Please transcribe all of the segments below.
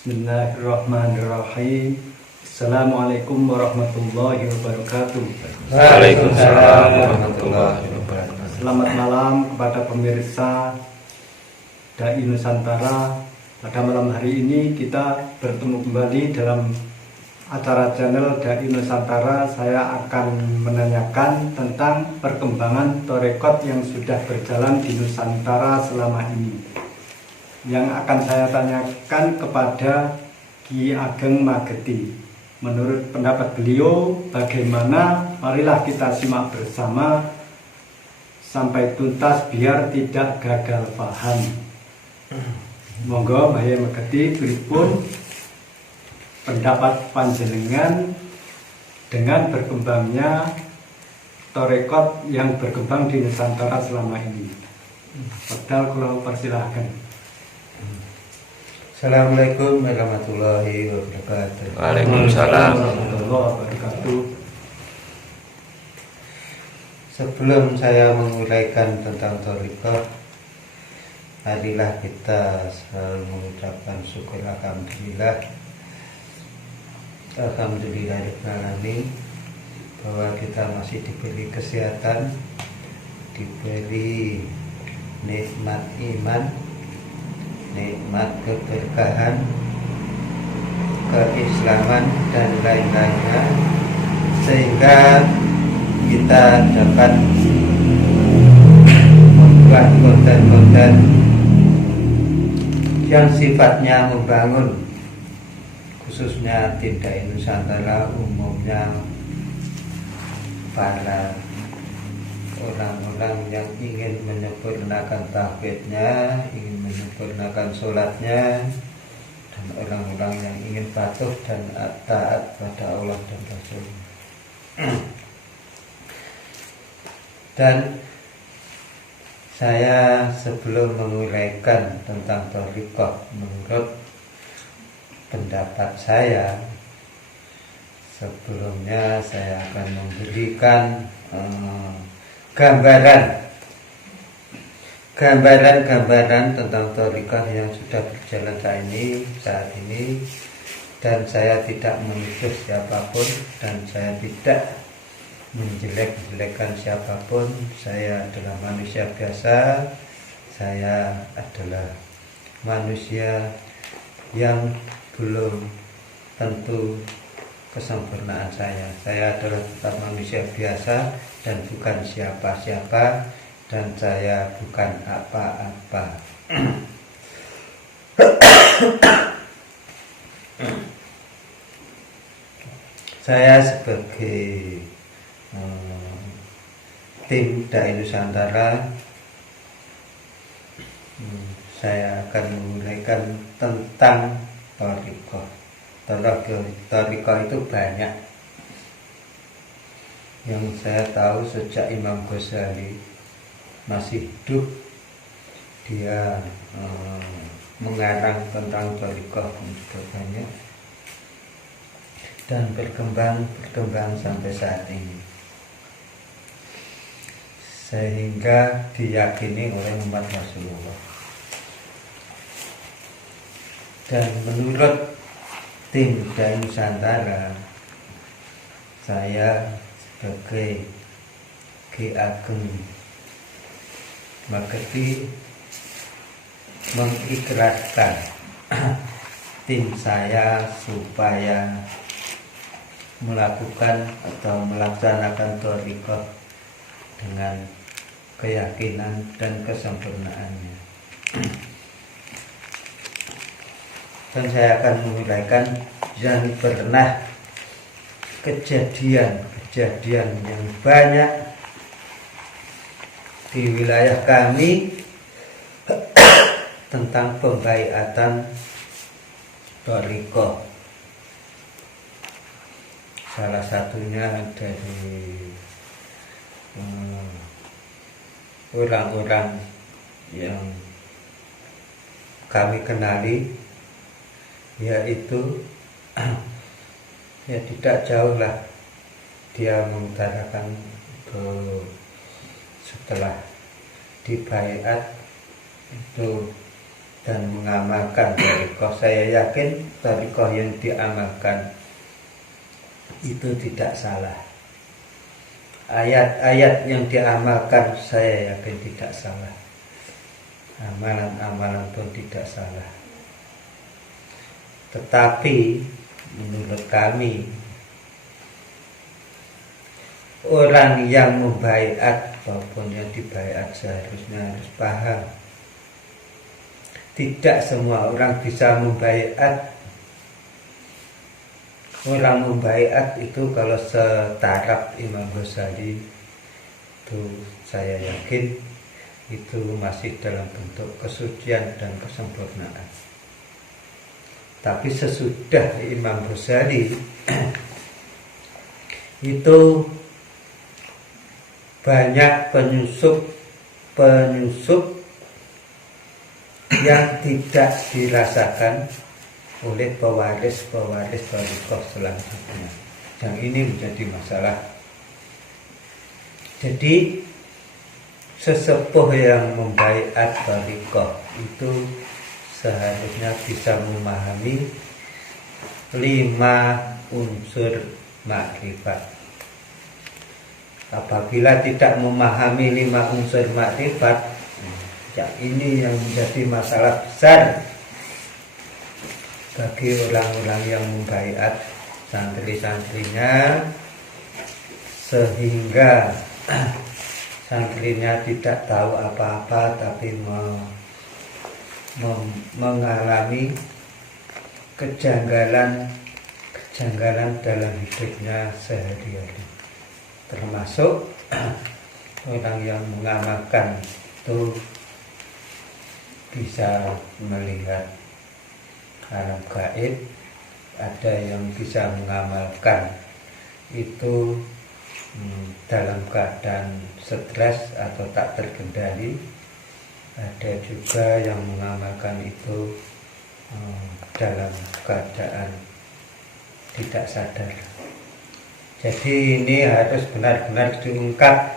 Bismillahirrahmanirrahim. Assalamualaikum warahmatullahi wabarakatuh. Waalaikumsalam warahmatullahi wabarakatuh. Selamat malam kepada pemirsa Dai Nusantara. Pada malam hari ini kita bertemu kembali dalam acara channel Dai Nusantara. Saya akan menanyakan tentang perkembangan Torekot yang sudah berjalan di Nusantara selama ini. Yang akan saya tanyakan kepada Ki Ageng Mageti. Menurut pendapat beliau bagaimana? Marilah kita simak bersama sampai tuntas biar tidak gagal paham. Monggo Mbah Mageti, pripun pendapat panjenengan dengan berkembangnya Torekot yang berkembang di Nusantara selama ini? Padahal kalau persilahkan. Assalamualaikum warahmatullahi wabarakatuh. Waalaikumsalam warahmatullahi wabarakatuh. Sebelum saya menguraikan tentang Torekot, marilah kita selalu mengucapkan syukur alhamdulillah alamin bahwa kita masih diberi kesehatan, diberi nikmat iman, nikmat keberkahan, keislaman dan lain-lainnya, sehingga kita dapat membuat konten-konten yang sifatnya membangun, khususnya tim Dai Nusantara, umumnya para orang-orang yang ingin menyempurnakan tauhidnya, ingin menyempurnakan sholatnya, dan orang-orang yang ingin patuh dan taat pada Allah dan Rasul. Dan saya sebelum menguraikan tentang Torekot, menurut pendapat saya, sebelumnya saya akan memberikan gambaran tentang Torekot yang sudah berjalan saat ini, dan saya tidak menuduh siapapun dan saya tidak menjelek-jelekan siapapun. Saya adalah manusia biasa, saya adalah manusia yang belum tentu kesempurnaan saya adalah tetap manusia biasa dan bukan siapa-siapa, dan saya bukan apa-apa. Saya sebagai tim Dai Nusantara, saya akan menguraikan tentang Torekot. Torekot itu banyak. Yang saya tahu sejak Imam Ghazali masih hidup, dia mengarang tentang Torekot juga banyak, dan berkembang sampai saat ini, sehingga diyakini oleh umat Rasulullah. Dan menurut tim Dai Nusantara, saya sebagai Ki Ageng Mageti mengikrarkan tim saya supaya melakukan atau melaksanakan Torekot dengan keyakinan dan kesempurnaannya. Dan saya akan menguraikan yang pernah kejadian yang banyak di wilayah kami tentang pembaiatan Torekot. Salah satunya dari orang-orang yang kami kenali, yaitu ya tidak jauh lah dia mengutarakan ke setelah dibaiat itu dan mengamalkan thariqah. Saya yakin thariqah yang diamalkan itu tidak salah. Ayat-ayat yang diamalkan saya yakin tidak salah. Amalan-amalan pun tidak salah. Tetapi menurut kami, orang yang membaiat maupun yang dibaiat seharusnya harus paham, tidak semua orang bisa membaiat. Orang membaiat itu kalau setaraf Imam Ghazali itu saya yakin itu masih dalam bentuk kesucian dan kesempurnaan. Tapi sesudah Imam Ghazali itu banyak penyusup yang tidak dirasakan oleh pewaris thariqah selanjutnya. Yang ini menjadi masalah. Jadi sesepuh yang membaiat thariqah itu seharusnya bisa memahami 5 unsur makrifat. Apabila tidak memahami 5 unsur makrifat, ya ini yang menjadi masalah besar bagi orang-orang yang membaiat santri-santrinya, sehingga santrinya tidak tahu apa-apa tapi mengalami kejanggalan dalam hidupnya sehari-hari. Termasuk orang yang mengamalkan itu bisa melihat alam gaib, ada yang bisa mengamalkan itu dalam keadaan stres atau tak terkendali, ada juga yang mengamalkan itu dalam keadaan tidak sadar. Jadi ini harus benar-benar diungkap.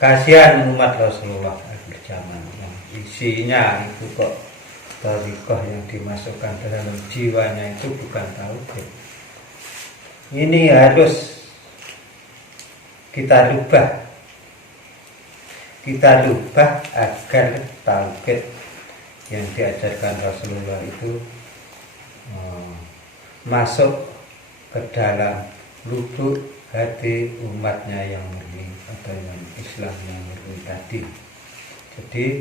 Kasihan umat Rasulullah akhir zaman yang isinya itu kok thariqah yang dimasukkan dalam jiwanya itu bukan tauhid. Ini harus kita rubah agar tauhid yang diajarkan Rasulullah itu masuk ke dalam lubuk hati umatnya yang murni atau yang Islam yang murni tadi. Jadi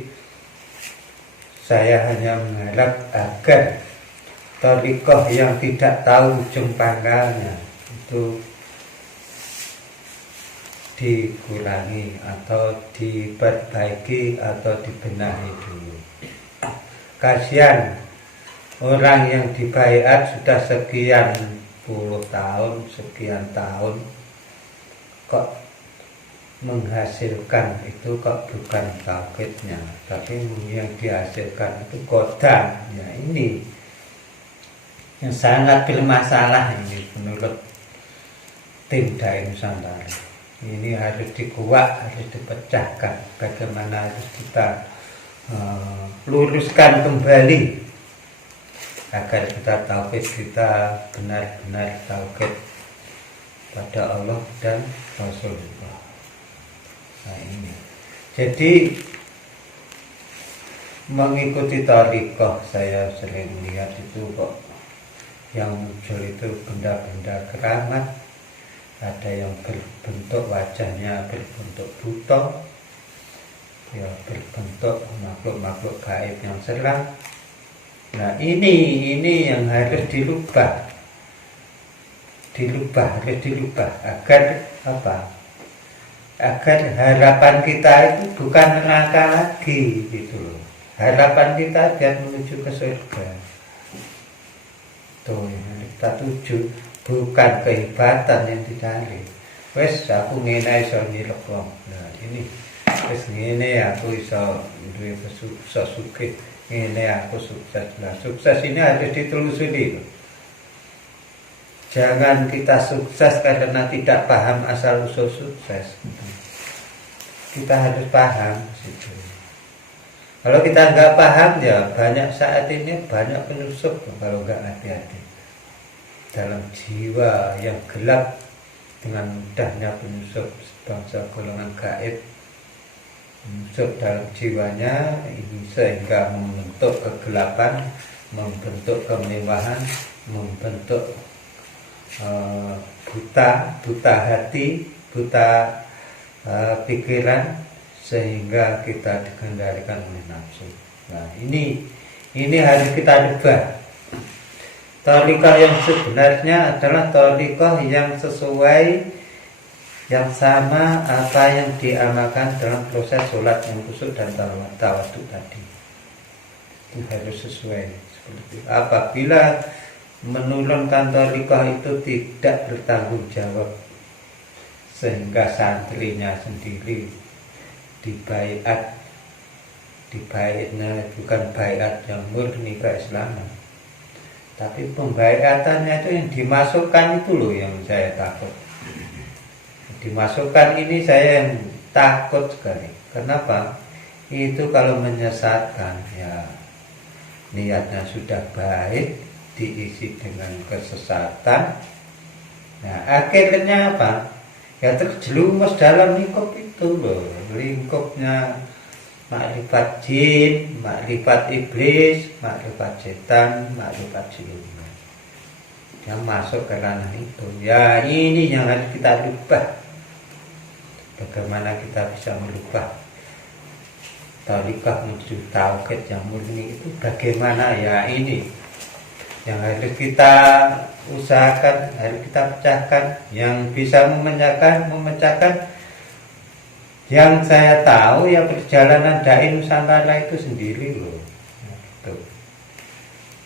saya hanya mengharap agar thariqah yang tidak tahu ujung pangkalnya itu dikurangi atau diperbaiki atau dibenahi dulu. Kasihan orang yang dibaiat sudah sekian tahun kok menghasilkan itu kok bukan tauhidnya, tapi yang dihasilkan itu godam. Ya ini yang sangat bermasalah ini menurut tim Dai Nusantara. Ini harus dikuak, harus dipecahkan. Bagaimana harus kita luruskan kembali agar kita tauhid kita benar-benar tauhid pada Allah dan Rasulullah. Nah ini. Jadi mengikuti thariqah saya sering lihat itu kok yang muncul itu benda-benda keramat, ada yang berbentuk wajahnya berbentuk buta, ya berbentuk makhluk-makhluk gaib yang seram. Nah ini yang harus dirubah agar apa? Agar harapan kita itu bukan neraka lagi gitu loh. Harapan kita biar menuju ke surga. Tuh yang kita tuju, bukan kehebatan yang dicari. Wes aku ngene iso nyilek wong. Nah ini wes ngene aku iso duwe sukses. Ngene aku sukses. Nah sukses ini harus ditelusuri. Jangan kita sukses karena tidak paham asal usul sukses. Kita harus paham situ. Kalau kita nggak paham ya banyak saat ini banyak penyusup kalau nggak hati-hati. Dalam jiwa yang gelap dengan mudahnya penyusup sebangsa golongan gaib menyusup dalam jiwanya ini sehingga membentuk kegelapan, membentuk kemewahan, membentuk buta hati, buta pikiran, sehingga kita dikendalikan oleh nafsu. Nah ini harus kita rubah. Thariqah yang sebenarnya adalah thariqah yang sesuai, yang sama apa yang diamalkan dalam proses sholat yang khusyuk dan tawaduk tadi. Itu harus sesuai seperti itu. Apabila menurunkan thariqah itu tidak bertanggung jawab, sehingga santrinya sendiri dibayatnya bukan bayat yang murni keislaman, tapi pembayatannya itu yang dimasukkan itu loh yang saya takut. Dimasukkan ini saya yang takut sekali. Kenapa? Itu kalau menyesatkan ya niatnya sudah baik diisi dengan kesesatan. Nah akhirnya apa? Ya terjerumus dalam lingkup itu loh, lingkupnya makrifat jin, makrifat iblis, makrifat setan, makrifat siluman. Yang masuk ke ranah itu. Ya ini yang harus kita rubah. Bagaimana kita bisa merubah thariqah menuju tauhid yang murni itu bagaimana? Ya ini yang harus kita usahakan, harus kita pecahkan. Yang bisa memecahkan yang saya tahu ya perjalanan Dai Nusantara itu sendiri loh. Gitu.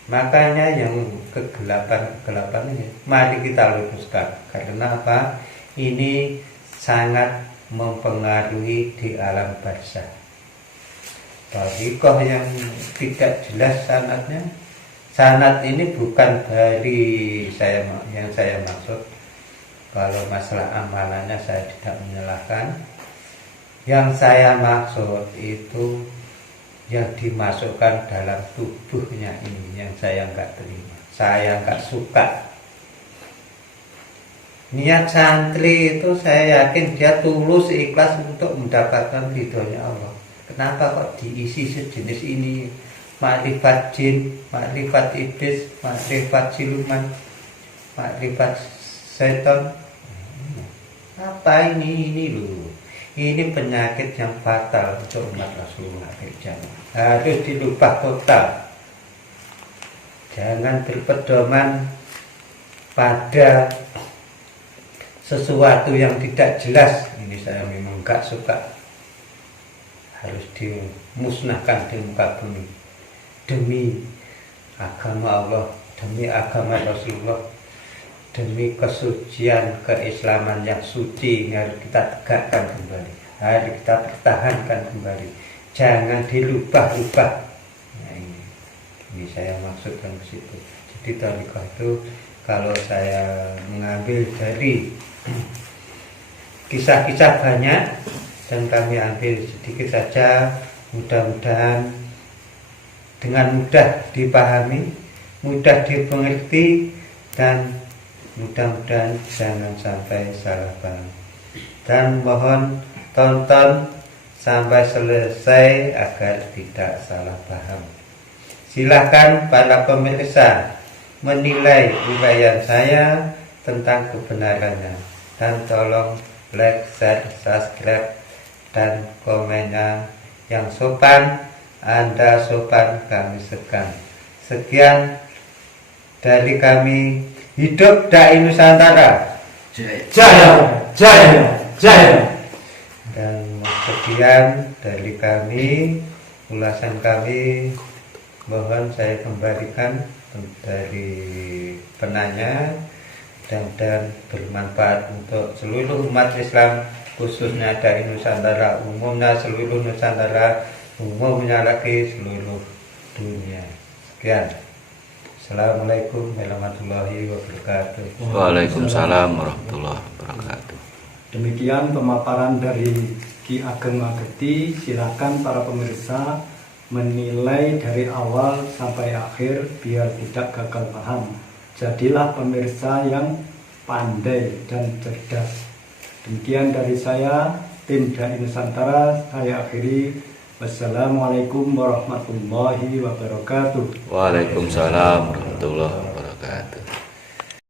Makanya yang kegelapan ini mari kita luruskan. Karena apa? Ini sangat mempengaruhi di alam barzah. Thariqah yang tidak jelas sanadnya. Sanad ini bukan dari yang saya maksud. Kalau masalah amalannya saya tidak menyalahkan. Yang saya maksud itu yang dimasukkan dalam tubuhnya ini yang saya nggak terima, saya nggak suka. Niat santri itu saya yakin dia tulus ikhlas untuk mendapatkan ridhonya Allah. Kenapa kok diisi sejenis ini? Makrifat jin, makrifat iblis, makrifat siluman, makrifat setan. Apa ini loh? Ini penyakit yang fatal untuk umat Rasulullah. Harus dilubah total. Jangan berpedoman pada sesuatu yang tidak jelas. Ini saya memang gak suka. Harus dimusnahkan di muka bumi. Demi agama Allah, demi agama Rasulullah, demi kesucian keislaman yang suci, harus kita tegakkan kembali, harus kita pertahankan kembali, jangan dilubah-lubah. Nah, ini saya maksudkan ke situ. Jadi thariqah itu kalau saya mengambil dari kisah-kisah banyak dan kami ambil sedikit saja, mudah-mudahan dengan mudah dipahami, mudah dimengerti, dan mudah-mudahan jangan sampai salah paham. Dan mohon tonton sampai selesai agar tidak salah paham. Silahkan para pemirsa menilai uraian saya tentang kebenarannya. Dan tolong like, share, subscribe, dan komennya yang sopan. Anda sopan, kami segan. Sekian dari kami. Hidup Dai Nusantara. Jaya, jaya, jaya. Dan sekian dari kami, ulasan kami. Mohon saya kembalikan dari penanya dan bermanfaat untuk seluruh umat Islam, khususnya Dai Nusantara, umumnya seluruh Nusantara, umumnya lagi seluruh dunia. Sekian. Assalamualaikum warahmatullahi wabarakatuh. Waalaikumsalam warahmatullahi wabarakatuh. Demikian pemaparan dari Ki Ageng Mageti. Silakan para pemirsa menilai dari awal sampai akhir biar tidak gagal paham. Jadilah pemirsa yang pandai dan cerdas. Demikian dari saya, tim Dai Nusantara. Saya akhiri. Wassalamualaikum warahmatullahi wabarakatuh. Waalaikumsalam warahmatullahi wabarakatuh.